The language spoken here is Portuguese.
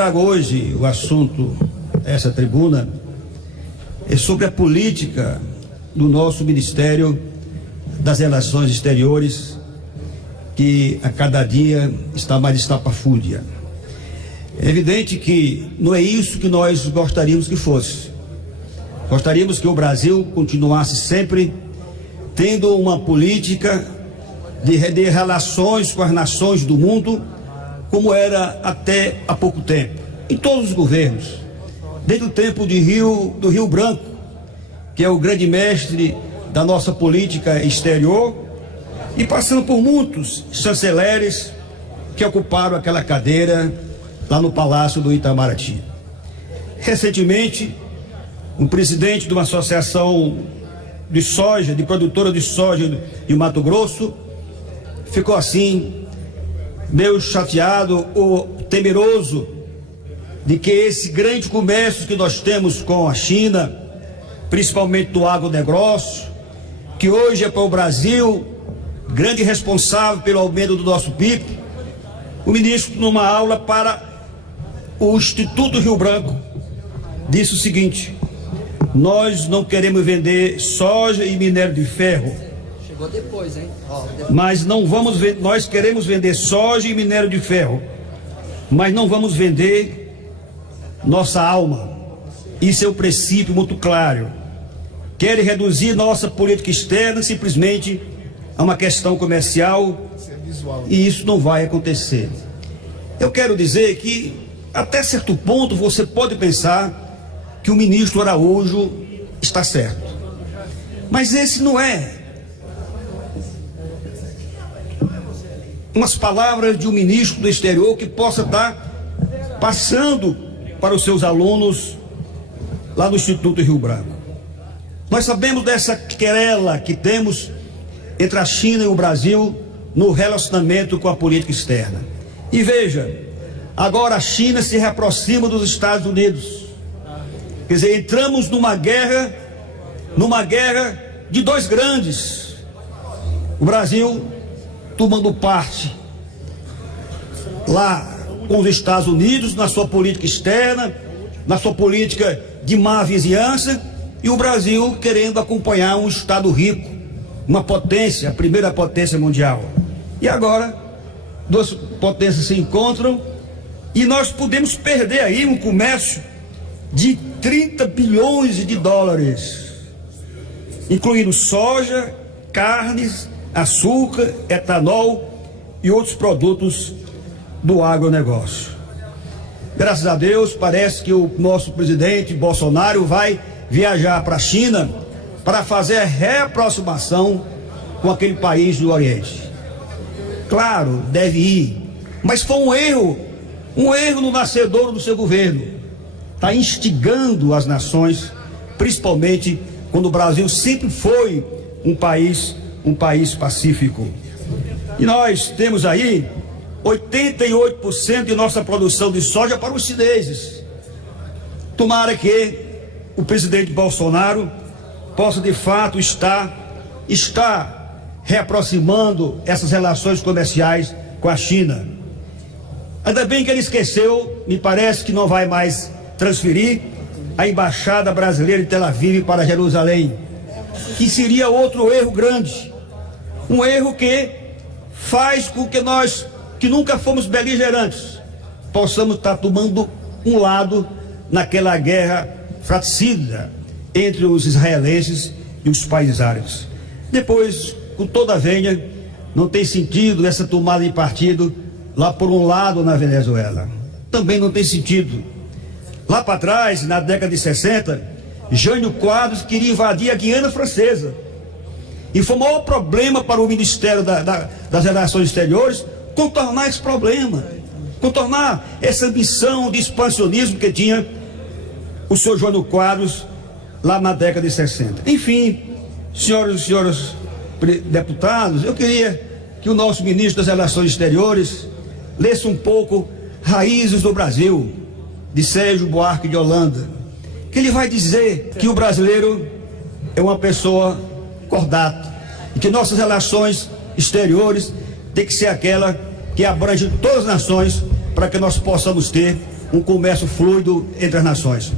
trago hoje o assunto, essa tribuna, é sobre a política do nosso Ministério das Relações Exteriores, que a cada dia está mais estapafúrdia. É evidente que não é isso que nós gostaríamos que fosse. Gostaríamos que o Brasil continuasse sempre tendo uma política de relações com as nações do mundo, como era até há pouco tempo, em todos os governos, desde o tempo do Rio Branco, que é o grande mestre da nossa política exterior, e passando por muitos chanceleres que ocuparam aquela cadeira lá no Palácio do Itamaraty. Recentemente, um presidente de uma associação de soja, de produtora de soja de Mato Grosso, ficou assim, meio chateado ou temeroso de que esse grande comércio que nós temos com a China, principalmente do agronegócio, que hoje é para o Brasil grande responsável pelo aumento do nosso PIB, o ministro, numa aula para o Instituto Rio Branco, disse o seguinte: nós não queremos vender soja e minério de ferro. Chegou depois, hein? Mas não vamos vender, nós queremos vender soja e minério de ferro, mas não vamos vender nossa alma. Isso é um princípio muito claro. Querem reduzir nossa política externa simplesmente a uma questão comercial, e isso não vai acontecer. Eu quero dizer que até certo ponto você pode pensar que o ministro Araújo está certo, mas esse não é umas palavras de um ministro do exterior que possa estar passando para os seus alunos lá no Instituto Rio Branco. Nós sabemos dessa querela que temos entre a China e o Brasil no relacionamento com a política externa. E veja, agora a China se reaproxima dos Estados Unidos. Quer dizer, entramos numa guerra de dois grandes. O Brasil tomando parte lá com os Estados Unidos na sua política externa, na sua política de má vizinhança, e o Brasil querendo acompanhar um Estado rico, uma potência, a primeira potência mundial. E agora, duas potências se encontram e nós podemos perder aí um comércio de 30 bilhões de dólares, incluindo soja, carnes, açúcar, etanol e outros produtos do agronegócio. Graças a Deus, parece que o nosso presidente Bolsonaro vai viajar para a China para fazer a reaproximação com aquele país do Oriente. Claro, deve ir, mas foi um erro no nascedouro do seu governo. Está instigando as nações, principalmente quando o Brasil sempre foi um país pacífico. E nós temos aí 88% de nossa produção de soja para os chineses. Tomara que o presidente Bolsonaro possa de fato estar reaproximando essas relações comerciais com a China. Ainda bem que ele esqueceu, me parece que não vai mais transferir a embaixada brasileira em Tel Aviv para Jerusalém, que seria outro erro grande, um erro que faz com que nós, que nunca fomos beligerantes, possamos estar tomando um lado naquela guerra fratricida entre os israelenses e os países árabes. Depois, com toda a venha, não tem sentido essa tomada de partido lá por um lado na Venezuela. Também não tem sentido. Lá para trás, na década de 60, Jânio Quadros queria invadir a Guiana Francesa. E foi o maior problema para o Ministério das Relações Exteriores contornar esse problema, contornar essa ambição de expansionismo que tinha o senhor Jânio Quadros lá na década de 60. Enfim, senhoras e senhores deputados, eu queria que o nosso ministro das Relações Exteriores lesse um pouco Raízes do Brasil, de Sérgio Buarque de Holanda, que ele vai dizer que o brasileiro é uma pessoa cordata e que nossas relações exteriores tem que ser aquela que abrange todas as nações para que nós possamos ter um comércio fluido entre as nações.